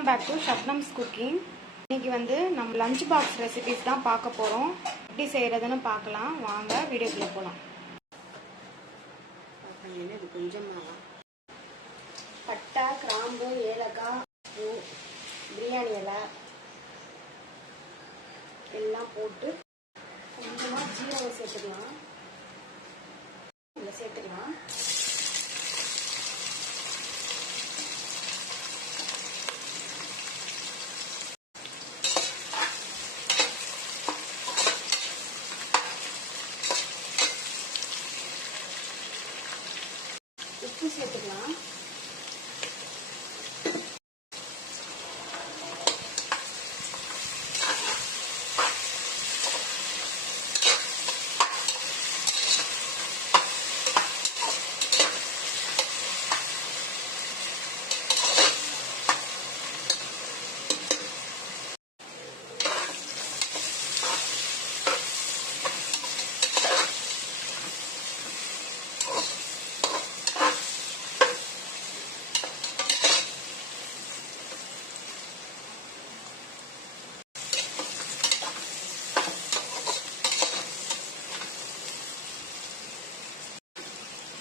Welcome back to Shabnam's cooking. இன்னைக்கு வந்து நம்ம லஞ்ச் பாக்ஸ் ரெசிபிஸ் தான் பார்க்க போகிறோம். எப்படி செய்கிறதுன்னு பார்க்கலாம். வாங்க வீடியோக்குள்ளே போகலாம். இது கொஞ்சமாக பட்டை, கிராம்பு, ஏலக்காய், பூ, பிரியாணி இலை எல்லாம் போட்டு கொஞ்சமாக ஜீரகம் சேர்த்துக்கலாம். இதில் சேர்த்துக்கலாம். உப்பு சேர்த்துக்கலாம்.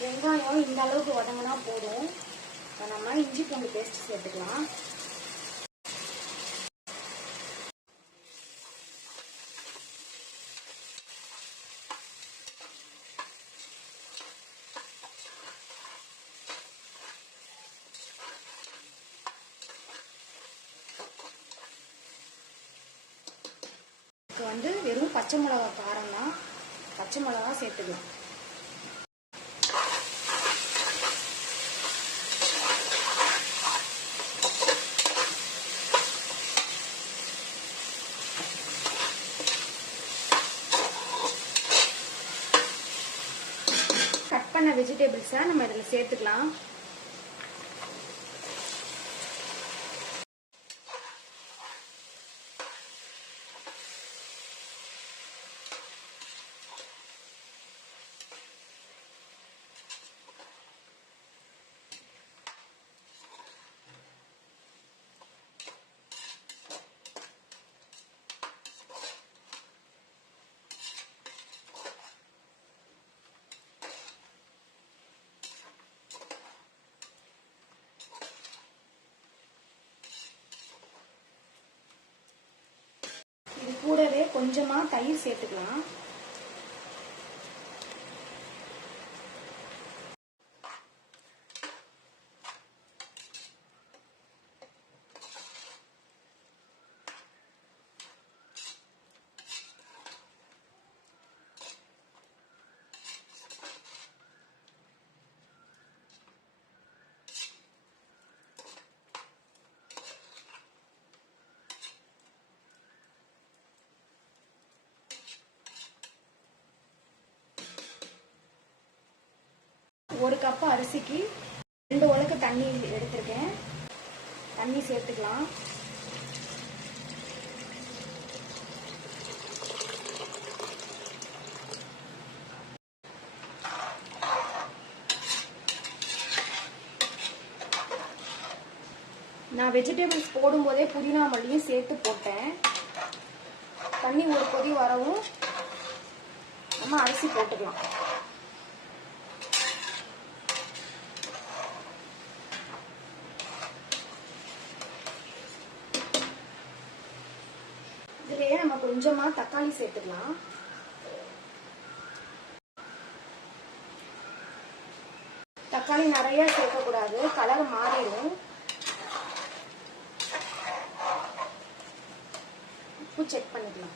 வெங்காயம் இந்த அளவுக்கு வதங்கினா போதும். நம்ம இஞ்சி பூண்டு பேஸ்ட் சேர்த்துக்கலாம். இப்போ வந்து வெறும் பச்சை மிளகா காரம் தான். பச்சை மிளகா சேர்த்துக்கலாம். கட் பண்ண வெஜிடபிள்ஸை நம்ம இதில் சேர்த்துக்கலாம். கூடவே கொஞ்சமா தயிர் சேர்த்துக்கலாம். ஒரு கப் அரிசிக்கு 2 உலக்கு தண்ணி எடுத்திருக்கேன். தண்ணி சேர்த்துக்கலாம். நான் வெஜிடபிள்ஸ் போடும்போதே புதினா மல்லியும் சேர்த்து போட்டேன். தண்ணி ஒரு கொதி வரவும் நம்ம அரிசி போட்டுக்கலாம். இதுலயே நம்ம கொஞ்சமா தக்காளி சேர்த்துக்கலாம். தக்காளி நிறைய சேர்க்கக்கூடாது, கலர் மாறிடும். உப்பு செக் பண்ணிக்கலாம்.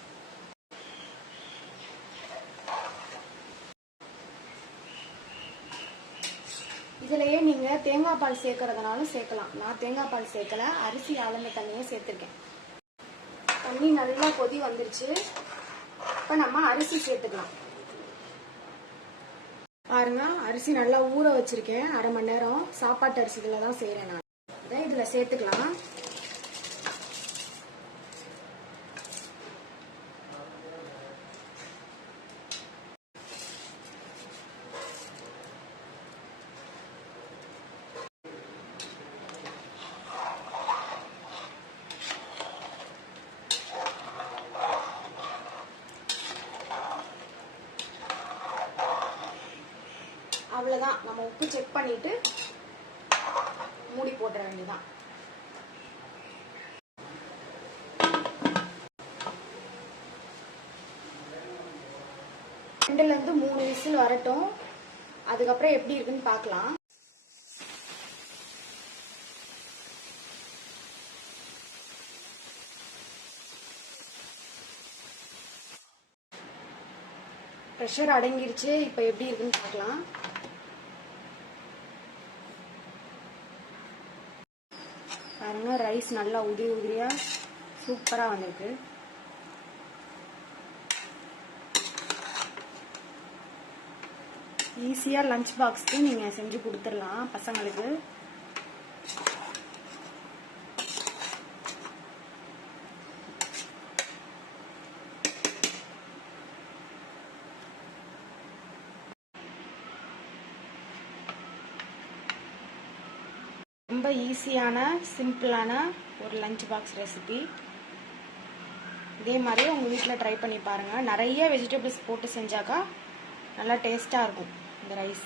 இதுலயே நீங்க தேங்காய் பால் சேர்க்கறதுனாலும் சேர்க்கலாம். நான் தேங்காய் பால் சேர்க்கல, அரிசி அளந்த தண்ணியை சேர்த்திருக்கேன். தண்ணி நல்லா கொதி வந்துருச்சு. இப்ப நம்ம அரிசி சேர்த்துக்கலாம். பாருங்க, அரிசி நல்லா ஊற வச்சிருக்கேன். 1/2 மணி நேரம். சாப்பாட்டு அரிசிகளை தான் செய்யறேன் நான். இதுல சேர்த்துக்கலாம். அவ்வளோதான். நம்ம உப்பு செக் பண்ணிட்டு மூடி போட்டுற வேண்டியதான். ரெண்டுல இருந்து 3 விசில் வரட்டும். அதுக்கப்புறம் எப்படி இருக்குன்னு பார்க்கலாம். ப்ரெஷர் அடங்கிருச்சு. இப்போ எப்படி இருக்குன்னு பார்க்கலாம். பாருங்க, ரைஸ் நல்லா உதிரி உதிரியா சூப்பரா வந்திருக்கு. ஈஸியா லஞ்ச் பாக்ஸ்க்கு நீங்க செஞ்சு கொடுத்துடலாம் பசங்களுக்கு. ரொம்ப ஈஸியான சிம்பிளான ஒரு லஞ்ச் பாக்ஸ் ரெசிபி. இதே மாதிரி உங்கள் வீட்டில் ட்ரை பண்ணி பாருங்கள். நிறைய வெஜிடபிள்ஸ் போட்டு செஞ்சாக்கா நல்லா டேஸ்ட்டாக இருக்கும் இந்த ரைஸ்.